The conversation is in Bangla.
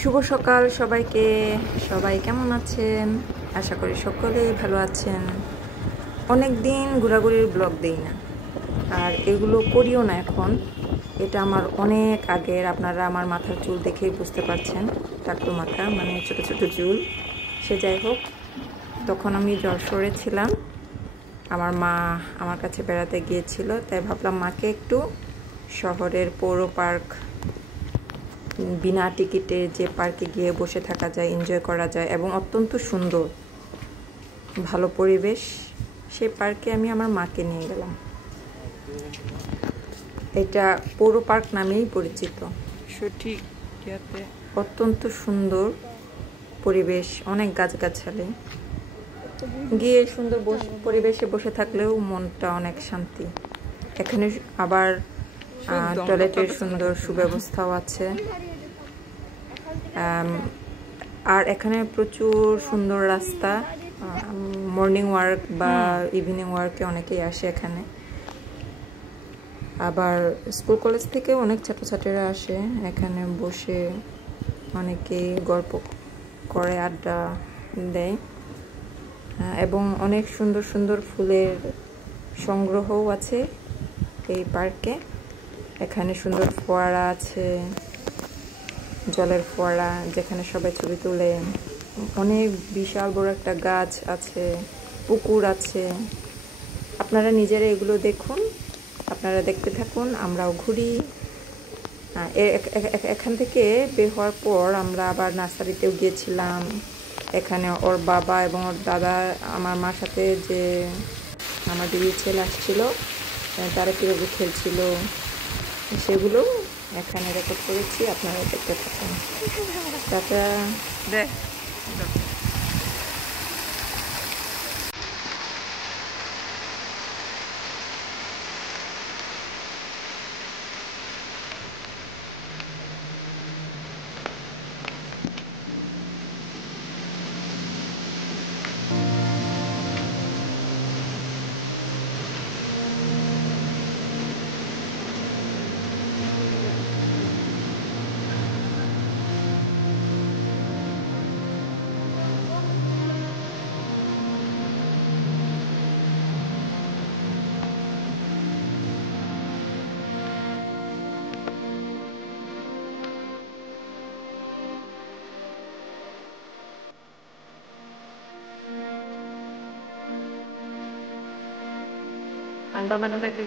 শুভ সকাল সবাইকে। সবাই কেমন আছেন? আশা করি সকলেই ভালো আছেন। অনেক দিন ঘোরাঘুরির ব্লগ দেই না, আর এগুলো করিও না এখন। এটা আমার অনেক আগের, আপনারা আমার মাথার চুল দেখেই বুঝতে পারছেন। টাকলু মাথা, মানে ছোট ছোট চুল। সে যাই হোক, তখন আমি যশোরে ছিলাম। আমার মা আমার কাছে বেড়াতে গিয়েছিল, তাই ভাবলাম মাকে একটু শহরের পৌর পার্ক, বিনা টিকিটে যে পার্কে গিয়ে বসে থাকা যায়, এনজয় করা যায় এবং অত্যন্ত সুন্দর ভালো পরিবেশ, সেই পার্কে আমি আমার মাকে নিয়ে গেলাম। এটা পৌর পার্ক নামেই পরিচিত। সঠিক অত্যন্ত সুন্দর পরিবেশ, অনেক গাছগাছালি। গিয়ে সুন্দর পরিবেশে বসে থাকলেও মনটা অনেক শান্তি। এখানে আবার টয়লেটের সুন্দর সুব্যবস্থাও আছে। আর এখানে প্রচুর সুন্দর রাস্তা। মর্নিং ওয়ার্ক বা ইভিনিং ওয়ার্কে অনেকেই আসে এখানে। আবার স্কুল কলেজ থেকে অনেক ছাত্রছাত্রীরা আসে এখানে, বসে অনেকেই গল্প করে, আড্ডা দেয়। এবং অনেক সুন্দর সুন্দর ফুলের সংগ্রহও আছে এই পার্কে। এখানে সুন্দর ফোয়ারা আছে, জলের ফোয়ারা, যেখানে সবাই ছবি তুলে। অনেক বিশাল বড় একটা গাছ আছে, পুকুর আছে। আপনারা নিজেরা এগুলো দেখুন, আপনারা দেখতে থাকুন, আমরাও ঘুরি। এখান থেকে বের হওয়ার পর আমরা আবার নার্সারিতেও গিয়েছিলাম। এখানে ওর বাবা এবং ওর দাদা, আমার মার সাথে যে আমার দিদির ছেলে আসছিল, তারা কীভাবে খেলছিল সেগুলো এখানে রেকর্ড করেছি, আপনারা দেখতে থাকুন। টাটা। Anda mana lagi?